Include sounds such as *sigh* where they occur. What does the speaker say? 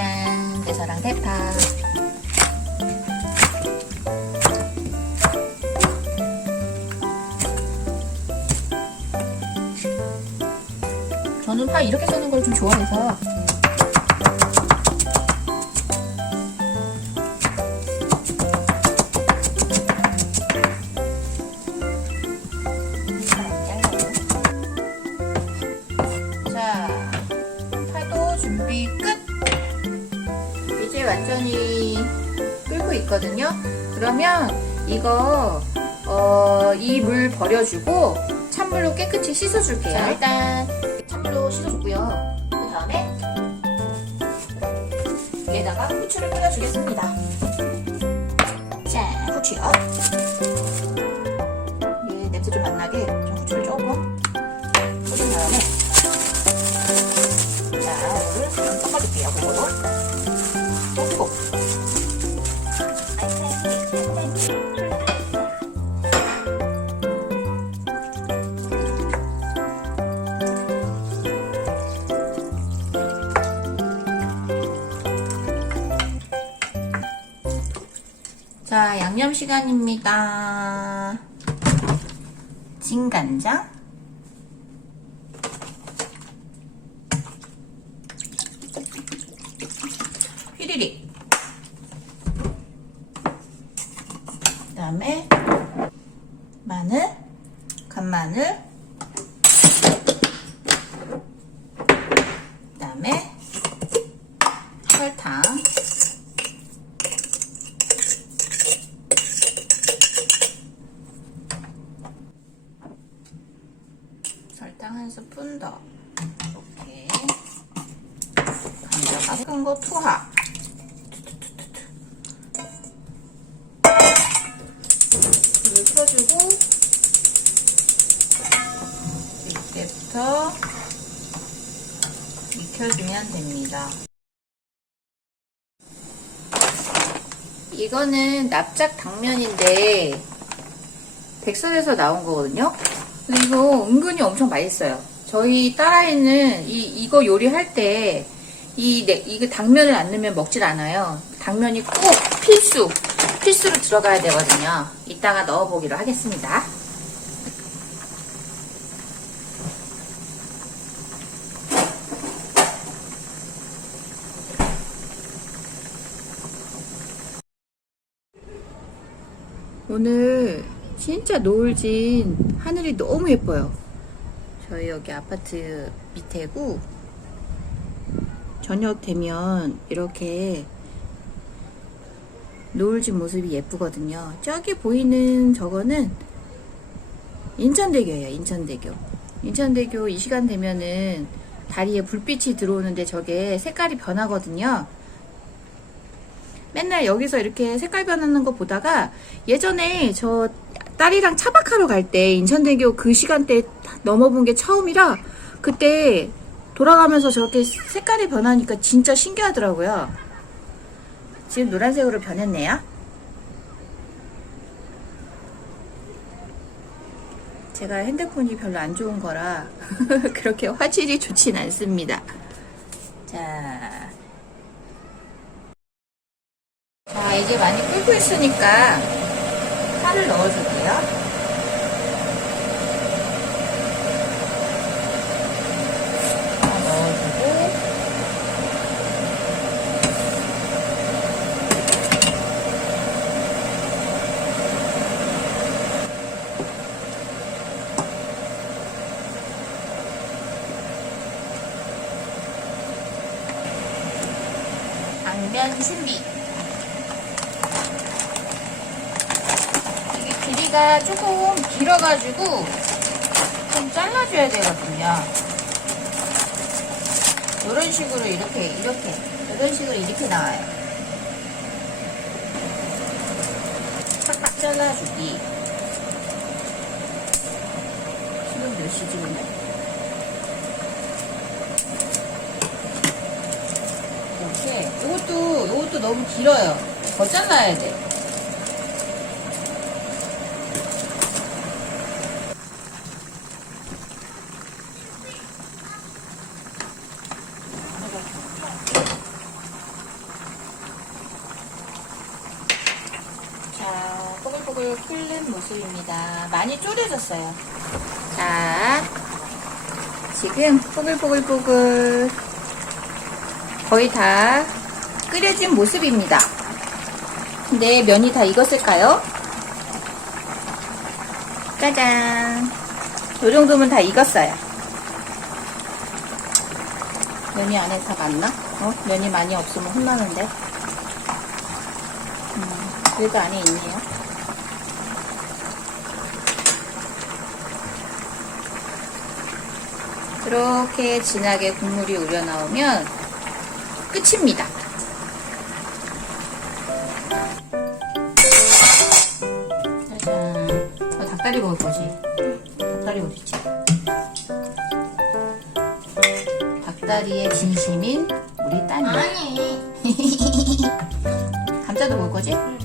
짜잔 대서랑 대파. 저는 파 이렇게 써는 걸 좀 좋아해서 있거든요? 그러면 이거, 어, 이 물 버려주고 찬물로 깨끗이 씻어줄게요. 자, 일단 찬물로 씻어줬고요. 그 다음에 위에다가 후추를 뿌려주겠습니다. 자, 후추요. 얘 냄새 좀 안 나게 좀 후추를 조금 뿌린 다음에 자, 물을 좀 섞어줄게요. 그거로. 자, 양념 시간입니다. 진간장. 휘리릭. 그 다음에 마늘, 간마늘. 그 다음에 설탕. 설탕 한 스푼 더. 이렇게. 감자가 큰거 투하. 불을 켜주고 이때부터 익혀주면 됩니다. 이거는 납작 당면인데 백선에서 나온 거거든요. 근데 이거 은근히 엄청 맛있어요. 저희 딸아이는 이 이거 요리할 때이 이거 당면을 안 넣으면 먹질 않아요. 당면이 꼭 필수 필수로 들어가야 되거든요. 이따가 넣어보기로 하겠습니다. 오늘 진짜 노을진 하늘이 너무 예뻐요. 저희 여기 아파트 밑에고 저녁 되면 이렇게 노을진 모습이 예쁘거든요. 저기 보이는 저거는 인천대교예요. 인천대교. 인천대교 이 시간 되면은 다리에 불빛이 들어오는데 저게 색깔이 변하거든요. 맨날 여기서 이렇게 색깔 변하는 거 보다가 예전에 저 딸이랑 차박하러 갈 때 인천대교 그 시간대 넘어본 게 처음이라 그때 돌아가면서 저렇게 색깔이 변하니까 진짜 신기하더라고요. 지금 노란색으로 변했네요. 제가 핸드폰이 별로 안 좋은 거라 *laughs* 그렇게 화질이 좋진 않습니다. 자, 자, 이제 많이 끓고 있으니까 파를 넣어줄게요. 파 넣어주고, 당면 신비. 길이가 조금 길어가지고 좀 잘라줘야 되거든요. 이런 식으로 이렇게 이렇게 이런 식으로 이렇게 나와요. 팍팍 잘라주기. 지금 몇 시지 오늘? 이렇게 이것도 이것도 너무 길어요. 더 잘라야 돼. 끓는 모습입니다. 많이 졸여졌어요. 자, 지금 뽀글뽀글뽀글 거의 다 끓여진 모습입니다. 근데 면이 다 익었을까요? 짜잔. 요 정도면 다 익었어요. 면이 안에 다 맞나? 어? 면이 많이 없으면 혼나는데. 음, 그래도 안에 있네요. 이렇게 진하게 국물이 우려 나오면 끝입니다. 짜잔. 어, 닭다리 먹을 거지? 닭다리 어딨지? 닭다리의 진심인 우리 따님. 아니. *laughs* 감자도 먹을 거지? 응.